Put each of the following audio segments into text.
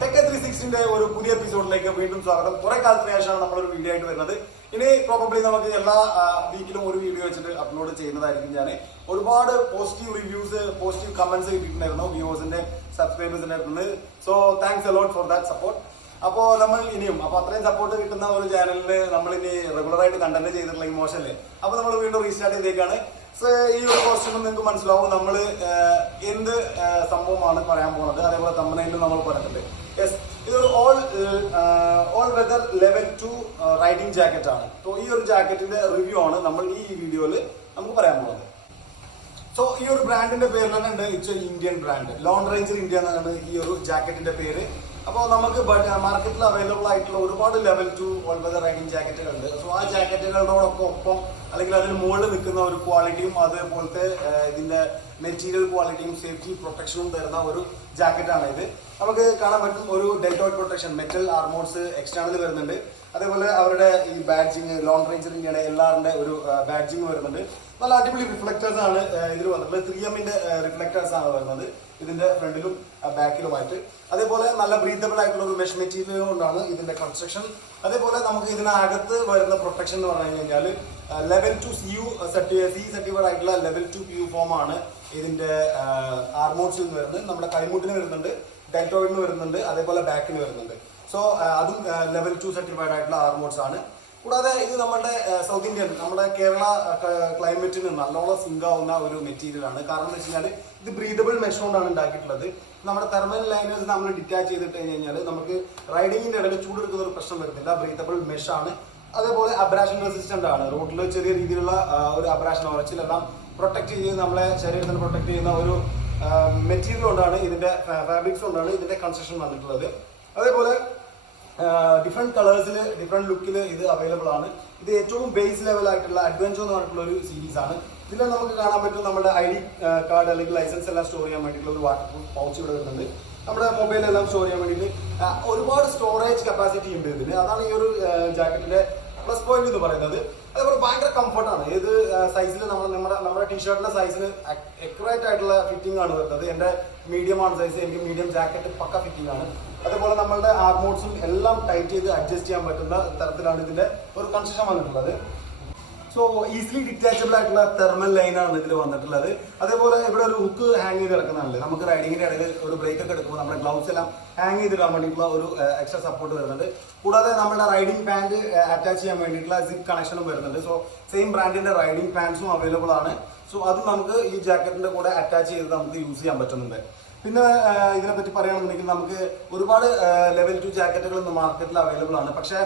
Tech 360 ഒരു പുതിയ എപ്പിസോഡിലേക്ക് വീണ്ടും സ്വാഗതം. കുറെ കാലത്തിന് ശേഷമാണ് നമ്മളൊരു വീഡിയോ ആയിട്ട് വരുന്നത്. ഇനി പ്രോബബ്ലി നമുക്ക് എല്ലാ വീക്കിലും ഒരു വീഡിയോ വെച്ചിട്ട് അപ്ലോഡ് ചെയ്യുന്നതായിരിക്കും. ഞാൻ ഒരുപാട് പോസിറ്റീവ് റിവ്യൂസ്, പോസിറ്റീവ് കമന്റ്സ് കിട്ടിയിട്ടുണ്ടായിരുന്നു വ്യൂവേഴ്സിന്റെ, സബ്സ്ക്രൈബേഴ്സിന്റെ അടുത്ത് നിന്ന്. So thanks a lot for that support. അപ്പോൾ നമ്മൾ ഇനിയും അത്രയും സപ്പോർട്ട് കിട്ടുന്ന ഒരു ചാനലിൽ നമ്മൾ ഇനി റെഗുലർ ആയിട്ട് കണ്ടന്റ് ചെയ്തിട്ടുള്ള മോശമല്ലേ. അപ്പൊ നമ്മൾ വീണ്ടും റീസ്റ്റാർട്ട് ചെയ്തേക്കാണ്. ഈ ഒരു ക്വസ്റ്റ്യൻ നിങ്ങൾക്ക് മനസ്സിലാവും നമ്മൾ എന്ത് സംഭവമാണ് പറയാൻ പോകുന്നത്. അതേപോലെ തമ്പനയിലും നമ്മൾ പറഞ്ഞിട്ടുണ്ട്. യെസ്, ഇതൊരു all weather level 2 riding jacket ആണ്. സോ ഈ ഒരു ജാക്കറ്റിന്റെ റിവ്യൂ ആണ് നമ്മൾ ഈ വീഡിയോയിൽ നമുക്ക് പറയാൻ പോകുന്നത്. സോ ഈ ഒരു ബ്രാൻഡിന്റെ പേര് തന്നെ ഉണ്ട്. It's Indian brand. Lone Ranger India എന്നാണ് ഈ ഒരു ജാക്കറ്റിന്റെ പേര്. അപ്പോൾ നമുക്ക് മാർക്കറ്റിൽ അവൈലബിൾ ആയിട്ടുള്ള ഒരുപാട് ലെവൽ 2 ഓൾ വെതർ റൈഡിംഗ് ജാക്കറ്റുകളുണ്ട്. സോ ആ ജാക്കറ്റുകളോടൊക്കെ ഒപ്പം അല്ലെങ്കിൽ അതിന് മുകളിൽ നിൽക്കുന്ന ഒരു ക്വാളിറ്റിയും അതേപോലത്തെ ഇതിന്റെ മെറ്റീരിയൽ ക്വാളിറ്റിയും സേഫ്റ്റി പ്രൊട്ടക്ഷനും തരുന്ന ഒരു ജാക്കറ്റാണ് ഇത്. നമുക്ക് കാണാൻ പറ്റും ഒരു ഡെൽറ്റോയിഡ് പ്രൊട്ടക്ഷൻ, മെറ്റൽ ആർമോർസ് എക്സ്റ്റേണൽ വരുന്നുണ്ട്. അതേപോലെ അവരുടെ ഈ ബാഡ്ജിങ്, ലോങ് റേഞ്ചറിന്റെ എല്ലാവരുടെ ഒരു ബാഡ്ജിങ് വരുന്നുണ്ട്. നല്ല അടിപൊളി റിഫ്ലക്ടേഴ്സ് ആണ് ഇതിൽ വന്നിട്ടുള്ളത്. 3M റിഫ്ലക്ടേഴ്സ് ആണ് വരുന്നത് ഇതിന്റെ ഫ്രണ്ടിലും ബാക്കിലുമായിട്ട്. അതേപോലെ നല്ല ബ്രീത്തബിൾ ആയിട്ടുള്ള ഒരു മെഷ് മെറ്റീരിയൽ കൊണ്ടാണ് ഇതിന്റെ കൺസ്ട്രക്ഷൻ. അതേപോലെ നമുക്ക് ഇതിനകത്ത് വരുന്ന പ്രൊട്ടക്ഷൻ എന്ന് പറഞ്ഞു കഴിഞ്ഞാൽ ലെവൽ 2 CU സർട്ടിഫൈഡ് ആയിട്ടുള്ള ലെവൽ 2 PU ഫോം ആണ് ഇതിന്റെ ആർമോർസിൽ വരുന്നത്. നമ്മുടെ കൈമുട്ടിന് വരുന്നുണ്ട്, ഡെൽറ്റോയിഡിന് വരുന്നുണ്ട്, അതേപോലെ ബാക്കിന് വരുന്നുണ്ട്. സോ അതും ലെവൽ 2 സർട്ടിഫൈഡ് ആയിട്ടുള്ള ആർമോർസ് ആണ്. കൂടാതെ ഇത് നമ്മുടെ സൗത്ത് ഇന്ത്യൻ, നമ്മുടെ കേരള ക്ലൈമറ്റിന് നല്ലോണം സിങ്ക് ആവുന്ന ഒരു മെറ്റീരിയൽ ആണ്. കാരണം എന്ന് വെച്ച് കഴിഞ്ഞാൽ ഇത് ബ്രീതബിൾ മെഷ് കൊണ്ടാണ് ഉണ്ടാക്കിയിട്ടുള്ളത്. നമ്മുടെ തെർമൽ ലൈനേഴ്സ് നമ്മൾ ഡിറ്റാച്ച് ചെയ്തിട്ട് കഴിഞ്ഞാൽ നമുക്ക് റൈഡിങ്ങിന്റെ ഇടയിൽ ചൂടെടുക്കുന്ന ഒരു പ്രശ്നം വരുന്നില്ല. ബ്രീതബിൾ മെഷ് ആണ്. അതേപോലെ അബ്രാഷൻ റെസിസ്റ്റന്റ് ആണ്. റോഡിൽ ചെറിയ രീതിയിലുള്ള ഒരു അബ്രാഷൻ ഉറച്ചിലെല്ലാം പ്രൊട്ടക്ട് ചെയ്ത് നമ്മളെ ശരീരത്തിന് പ്രൊട്ടക്ട് ചെയ്യുന്ന ഒരു മെറ്റീരിയൽ കൊണ്ടാണ്, ഇതിന്റെ ഫാബ്രിക്സ് കൊണ്ടാണ് ഇതിന്റെ കൺസ്ട്രക്ഷൻ വന്നിട്ടുള്ളത്. അതേപോലെ ഡിഫറെന്റ് കളേഴ്സിൽ, ഡിഫറെന്റ് ലുക്കിൽ ഇത് അവൈലബിൾ ആണ്. ഇത് ഏറ്റവും ബേസ് ലെവൽ ആയിട്ടുള്ള അഡ്വഞ്ചർ എന്ന് പറഞ്ഞിട്ടുള്ള ഒരു സീരീസ് ആണ്. ഇതിൽ നമുക്ക് കാണാൻ പറ്റും നമ്മുടെ ID കാർഡ് അല്ലെങ്കിൽ ലൈസൻസ് എല്ലാം സ്റ്റോർ ചെയ്യാൻ വേണ്ടിയിട്ടുള്ള ഒരു വാട്ടർ പ്രൂഫ് പൗച്ച് ഇവിടെ വരുന്നുണ്ട്. നമ്മുടെ മൊബൈലെല്ലാം സ്റ്റോർ ചെയ്യാൻ വേണ്ടിയിട്ട് ഒരുപാട് സ്റ്റോറേജ് കപ്പാസിറ്റി ഉണ്ട് ഇതിന്. അതാണ് ഈ ഒരു ജാക്കറ്റിന്റെ പ്ലസ് പോയിന്റ് എന്ന് പറയുന്നത്. അതേപോലെ ഭയങ്കര കംഫർട്ടാണ്. ഏത് സൈസിൽ നമ്മുടെ ടീഷർട്ടിന്റെ സൈസിന് അക്യുറേറ്റ് ആയിട്ടുള്ള ഫിറ്റിംഗ് ആണ് വരുന്നത്. എന്റെ മീഡിയം ആണ് സൈസ്, എനിക്ക് മീഡിയം ജാക്കറ്റ് പക്ക ഫിറ്റിംഗ് ആണ്. അതേപോലെ നമ്മളുടെ ആർമോട്ട്സും എല്ലാം ടൈറ്റ് ചെയ്ത് അഡ്ജസ്റ്റ് ചെയ്യാൻ പറ്റുന്ന തരത്തിലാണ് ഇതിന്റെ ഒരു കൺസ്ട്രക്ഷൻ വന്നിട്ടുള്ളത്. സോ ഈസിലി ഡിറ്റാച്ചബിൾ ആയിട്ടുള്ള തെർമൽ ലൈനാണ് ഇതിൽ വന്നിട്ടുള്ളത്. അതേപോലെ ഇവിടെ ഒരു ഹുക്ക് ഹാങ് ചെയ്ത് കിടക്കുന്നതല്ലേ, നമുക്ക് റൈഡിങ്ങിന്റെ ഇടയിൽ ഒരു ബ്രേക്ക് ഒക്കെ എടുക്കുമ്പോൾ നമ്മുടെ ഗ്ലൗസ് എല്ലാം ഹാങ് ചെയ്തിടാൻ വേണ്ടിയിട്ടുള്ള ഒരു എക്സ്ട്രാ സപ്പോർട്ട് വരുന്നുണ്ട്. കൂടാതെ നമ്മുടെ റൈഡിംഗ് പാന്റ് അറ്റാച്ച് ചെയ്യാൻ വേണ്ടിയിട്ടുള്ള സിപ്പ് കണക്ഷനും വരുന്നുണ്ട്. സോ സെയിം ബ്രാൻഡിന്റെ റൈഡിംഗ് പാന്റ്സും അവൈലബിൾ ആണ്. സോ അത് നമുക്ക് ഈ ജാക്കറ്റിന്റെ കൂടെ അറ്റാച്ച് ചെയ്ത് നമുക്ക് യൂസ് ചെയ്യാൻ പറ്റുന്നുണ്ട്. പിന്നെ ഇതിനെപ്പറ്റി പറയുകയാണെന്നുണ്ടെങ്കിൽ നമുക്ക് ഒരുപാട് ലെവൽ 2 ജാക്കറ്റുകൾ ഇന്ന് മാർക്കറ്റിൽ അവൈലബിൾ ആണ്. പക്ഷേ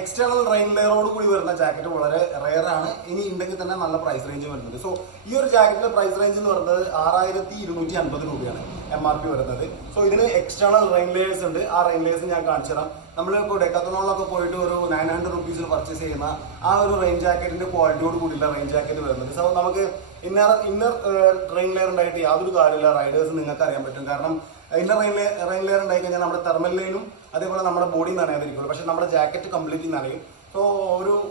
എക്സ്റ്റേണൽ റെയിൻ ലെയറോട് കൂടി വരുന്ന ജാക്കറ്റ് വളരെ റെയർ ആണ്. ഇനി ഉണ്ടെങ്കിൽ തന്നെ നല്ല പ്രൈസ് റേഞ്ച് വരുന്നുണ്ട്. സോ ഈ ഒരു ജാക്കറ്റിന്റെ പ്രൈസ് റേഞ്ച് എന്ന് പറയുന്നത് 6250 രൂപയാണ് MRP വരുന്നത്. സോ ഇതിന് എക്സ്റ്റേണൽ റെയിൻ ലെയേഴ്സ് ഉണ്ട്. ആ റെയിൻ ലെയേഴ്സ് ഞാൻ കാണിച്ചു തരാം. നമ്മളിപ്പോൾ ഡെക്കാത്തനോളിലൊക്കെ പോയിട്ട് ഒരു 900 റുപ്പീസിൽ പർച്ചേസ് ചെയ്യുന്ന ആ ഒരു റെയിൻ ജാക്കറ്റിന്റെ ക്വാളിറ്റിയോട് കൂടിയുള്ള റെയിൻ ജാക്കറ്റ് വരുന്നുണ്ട്. സോ നമുക്ക് ഇന്നർ റെയിൻ ലെയർ ഉണ്ടായിട്ട് യാതൊരു കാര്യമില്ല. റൈഡേഴ്സ് നിങ്ങൾക്ക് അറിയാൻ പറ്റും. കാരണം ഇന്നർ റെയിൻ ലെയർ ഉണ്ടായി കഴിഞ്ഞാൽ നമ്മുടെ തെർമൽ ലൈനും അതേപോലെ നമ്മുടെ ബോഡി നനയാതിരിക്കുള്ളൂ. പക്ഷെ നമ്മുടെ ജാക്കറ്റ് കംപ്ലീറ്റ്ലി നനയും. സോ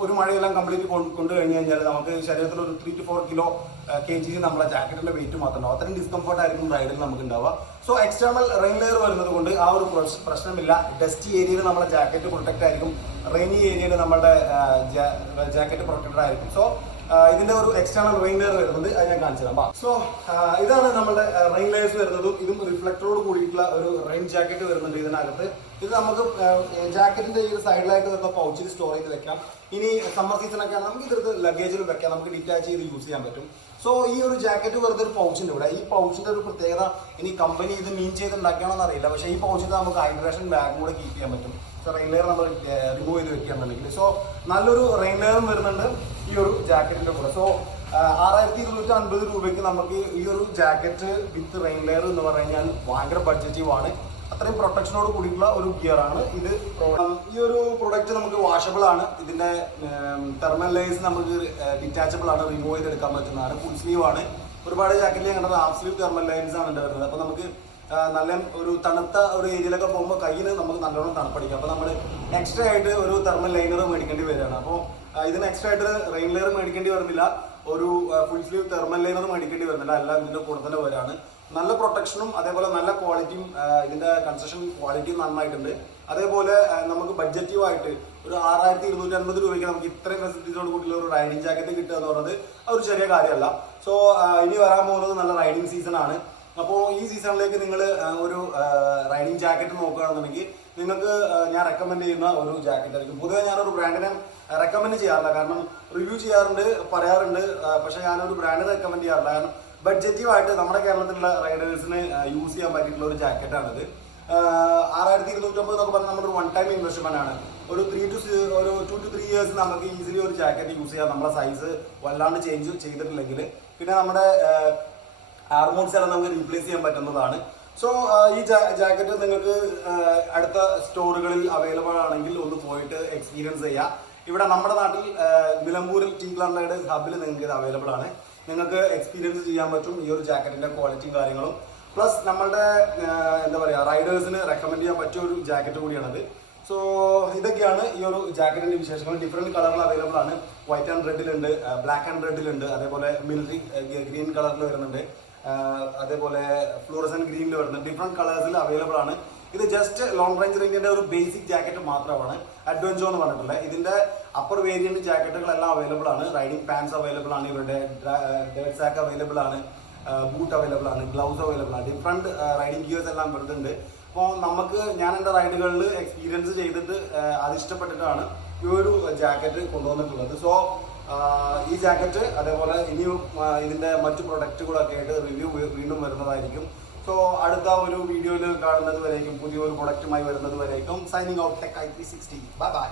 ഒരു മഴയെല്ലാം കംപ്ലീറ്റ് കൊണ്ടു കഴിഞ്ഞ് കഴിഞ്ഞാൽ നമുക്ക് ശരീരത്തിൽ ഒരു 3 to 4 കിലോ kg നമ്മുടെ ജാക്കറ്റിന്റെ വെയിറ്റ് മാത്രം ഉണ്ടാവും. അത്രയും ഡിസ്കംഫർട്ട് ആയിരിക്കും റൈഡിൽ നമുക്ക് ഉണ്ടാവുക. സോ എക്സ്റ്റേണൽ റെയിൻ ലെയർ വരുന്നത് കൊണ്ട് ആ ഒരു പ്രശ്നമില്ല. ഡസ്റ്റി ഏരിയയിൽ നമ്മുടെ ജാക്കറ്റ് പ്രൊട്ടക്ട് ആയിരിക്കും. റെയിനി ഏരിയയിൽ നമ്മുടെ ജാക്കറ്റ് പ്രൊട്ടക്റ്റഡ് ആയിരിക്കും. സോ ഇതിന്റെ ഒരു എക്സ്റ്റേണൽ റെയിൻ ലെയർ വരുന്നത് അത് ഞാൻ കാണിച്ചു തരാം. സോ ഇതാണ് നമ്മുടെ റെയിൻ ലെയേഴ്സ് വരുന്നതും. ഇതും റിഫ്ലക്ടറോട് കൂടിയിട്ടുള്ള ഒരു റെയിൻ ജാക്കറ്റ് വരുന്നുണ്ട് ഇതിനകത്ത്. ഇത് നമുക്ക് ജാക്കറ്റിന്റെ ഈ സൈഡിലായിട്ട് വരുന്ന പൗച്ചിൽ സ്റ്റോർ ചെയ്ത് വെക്കാം. ഇനി സമ്മർ സീസണൊക്കെ നമുക്ക് ഇതെടുത്ത് ലഗേജിൽ വെക്കാം. നമുക്ക് ഡിറ്റാച്ച് ചെയ്ത് യൂസ് ചെയ്യാൻ പറ്റും. സോ ഈ ഒരു ജാക്കറ്റ് വെറുതെ ഒരു പൗച്ചിന്റെ ഇവിടെ, ഈ പൗച്ചിന്റെ ഒരു പ്രത്യേകത, ഇനി കമ്പനി ഇത് മീൻ ചെയ്തുണ്ടാക്കിയാണെന്ന് അറിയില്ല, പക്ഷേ ഈ പൗച്ചിന്റെ നമുക്ക് ഹൈഡ്രേഷൻ ബാഗും കൂടെ കീപ്പ് ചെയ്യാൻ പറ്റും. സോ റെയിൻ ലെയർ നമ്മൾ റിമൂവ് ചെയ്ത് വെക്കുകയാണെന്നുണ്ടെങ്കിൽ സോ നല്ലൊരു റെയിൻ ലെയറും വരുന്നുണ്ട് ഈ ഒരു ജാക്കറ്റിന്റെ കൂടെ. സോ 6250 രൂപയ്ക്ക് നമുക്ക് ഈ ഒരു ജാക്കറ്റ് വിത്ത് റെയിൻ ലെയർ എന്ന് പറഞ്ഞാൽ ഭയങ്കര ബഡ്ജറ്റീവ് ആണ്. അത്രയും പ്രൊട്ടക്ഷനോട് കൂടിയിട്ടുള്ള ഒരു ഗിയർ ആണ് ഇത്. ഈ ഒരു പ്രൊഡക്റ്റ് നമുക്ക് വാഷബിൾ ആണ്. ഇതിന്റെ തെർമൽ ലെയേഴ്സ് നമുക്ക് ഡിറ്റാച്ചബിൾ ആണ്, റിമൂവ് ചെയ്തെടുക്കാൻ പറ്റുന്നതാണ്. ഫുൾ സ്ലീവ് ആണ്. ഒരുപാട് ജാക്കറ്റിൽ കണ്ടത് ഹാഫ് സ്ലീവ് തെർമൽ ലൈൻസ് ആണ് വരുന്നത്. അപ്പോൾ നമുക്ക് നല്ല ഒരു തണുത്ത ഒരു ഏരിയയിലൊക്കെ പോകുമ്പോൾ കയ്യിൽ നമുക്ക് നല്ലോണം തണുപ്പടിക്കും. അപ്പോൾ നമ്മൾ എക്സ്ട്രാ ആയിട്ട് ഒരു തെർമൽ ലൈനർ മേടിക്കേണ്ടി വരികയാണ്. അപ്പോൾ ഇതിന് എക്സ്ട്രാ ആയിട്ട് റെയിൻ ലെയർ മേടിക്കേണ്ടി വരുന്നില്ല. ഒരു ഫുൾ സ്ലീവ് തെർമൽ ലൈനർ മേടിക്കേണ്ടി വരുന്നില്ല, എല്ലാം ഇതിന്റെ കൂടെ തന്നെ വരാണ്. നല്ല പ്രൊട്ടക്ഷനും അതേപോലെ നല്ല ക്വാളിറ്റിയും ഇതിന്റെ കൺസ്ട്രക്ഷൻ ക്വാളിറ്റിയും നന്നായിട്ടുണ്ട്. അതേപോലെ നമുക്ക് ബഡ്ജറ്റീവായിട്ട് ഒരു 6250 രൂപയ്ക്ക് നമുക്ക് ഇത്രയും ഫെസിലിറ്റീസോട് കൂടിയുള്ള ഒരു റൈഡിംഗ് ജാക്കറ്റ് കിട്ടുക എന്ന് പറയുന്നത് അതൊരു ചെറിയ കാര്യമല്ല. സോ ഇനി വരാൻ പോകുന്നത് നല്ല റൈഡിംഗ് സീസൺ ആണ്. അപ്പോൾ ഈ സീസണിലേക്ക് നിങ്ങൾ ഒരു റൈഡിംഗ് ജാക്കറ്റ് നോക്കുകയാണെന്നുണ്ടെങ്കിൽ നിങ്ങൾക്ക് ഞാൻ റെക്കമെൻഡ് ചെയ്യുന്ന ഒരു ജാക്കറ്റ് ആയിരിക്കും. പൊതുവെ ഞാനൊരു ബ്രാൻഡിനെ റെക്കമെൻഡ് ചെയ്യാറില്ല, കാരണം റിവ്യൂ ചെയ്യാറുണ്ട്, പറയാറുണ്ട്, പക്ഷെ ഞാനൊരു ബ്രാൻഡ് റെക്കമെൻഡ് ചെയ്യാറില്ല. കാരണം ബഡ്ജറ്റീവായിട്ട് നമ്മുടെ കേരളത്തിലുള്ള റൈഡേഴ്സിന് യൂസ് ചെയ്യാൻ പറ്റിയിട്ടുള്ള ഒരു ജാക്കറ്റാണിത്. 6250 എന്നൊക്കെ പറഞ്ഞാൽ നമ്മുടെ ഒരു വൺ ടൈം ഇൻവെസ്റ്റ്മെന്റ് ആണ്. ഒരു 2 to 3 ഇയേഴ്സ് നമുക്ക് ഈസിലി ഒരു ജാക്കറ്റ് യൂസ് ചെയ്യാം, നമ്മുടെ സൈസ് വല്ലാണ്ട് ചേഞ്ച് ചെയ്തിട്ടില്ലെങ്കിൽ. പിന്നെ നമ്മുടെ ആർമോൺസ് എല്ലാം നമുക്ക് റീപ്ലേസ് ചെയ്യാൻ പറ്റുന്നതാണ്. സോ ഈ ജാക്കറ്റ് നിങ്ങൾക്ക് അടുത്ത സ്റ്റോറുകളിൽ അവൈലബിൾ ആണെങ്കിൽ ഒന്ന് പോയിട്ട് എക്സ്പീരിയൻസ് ചെയ്യാം. ഇവിടെ നമ്മുടെ നാട്ടിൽ നിലമ്പൂരിൽ ടീക്ലാൻഡ് ഹബിൽ നിങ്ങൾക്ക് ഇത് അവൈലബിൾ ആണ്. നിങ്ങൾക്ക് എക്സ്പീരിയൻസ് ചെയ്യാൻ പറ്റും ഈ ഒരു ജാക്കറ്റിന്റെ ക്വാളിറ്റിയും കാര്യങ്ങളും. പ്ലസ് നമ്മളുടെ എന്താ പറയുക, റൈഡേഴ്സിന് റെക്കമെൻഡ് ചെയ്യാൻ പറ്റിയ ഒരു ജാക്കറ്റ് കൂടിയാണത്. സോ ഇതൊക്കെയാണ് ഈ ഒരു ജാക്കറ്റിന്റെ വിശേഷങ്ങൾ. ഡിഫറെന്റ് കളറിൽ അവൈലബിൾ ആണ്. വൈറ്റ് ആൻഡ് റെഡിലുണ്ട്, ബ്ലാക്ക് ആൻഡ് റെഡിലുണ്ട്, അതേപോലെ മിലിറ്ററി ഗ്രീൻ കളറിൽ വരുന്നുണ്ട്, അതേപോലെ ഫ്ലൂറസെന്റ് ഗ്രീനിൽ വരുന്നുണ്ട്. ഡിഫറെന്റ് കളേഴ്സിൽ അവൈലബിൾ ആണ്. ഇത് ജസ്റ്റ് ലോങ് റേഞ്ച് റേഞ്ചിന്റെ ഒരു ബേസിക് ജാക്കറ്റ് മാത്രമാണ്, അഡ്വഞ്ചർ എന്ന് പറഞ്ഞിട്ടുള്ളത്. ഇതിന്റെ അപ്പർ വേരിയന്റ് ജാക്കറ്റുകളെല്ലാം അവൈലബിൾ ആണ്. റൈഡിംഗ് പാൻസ് അവൈലബിൾ ആണ്, ഇവരുടെ ഡേർട്ട് സാക്ക് അവൈലബിൾ ആണ്, ബൂട്ട് അവൈലബിൾ ആണ്, ഗ്ലൗസ് അവൈലബിൾ ആണ്, ഡിഫറെന്റ് റൈഡിംഗ് ഗിയേഴ്സ് എല്ലാം വരുന്നുണ്ട്. അപ്പോൾ നമുക്ക് ഞാൻ എൻ്റെ റൈഡുകളിൽ എക്സ്പീരിയൻസ് ചെയ്തിട്ട് അത് ഇഷ്ടപ്പെട്ടിട്ടാണ് ഈ ഒരു ജാക്കറ്റ് കൊണ്ടുവന്നിട്ടുള്ളത്. സോ ഈ ജാക്കറ്റ് അതേപോലെ ഇനിയും ഇതിന്റെ മറ്റു പ്രൊഡക്റ്റുകളൊക്കെ ആയിട്ട് റിവ്യൂ വീണ്ടും വരുന്നതായിരിക്കും. സോ അടുത്ത ഒരു വീഡിയോയിൽ കാണുന്നത് വരേക്കും, പുതിയൊരു പ്രൊഡക്റ്റുമായി വരുന്നത് വരേക്കും, signing out tech i360. Bye bye.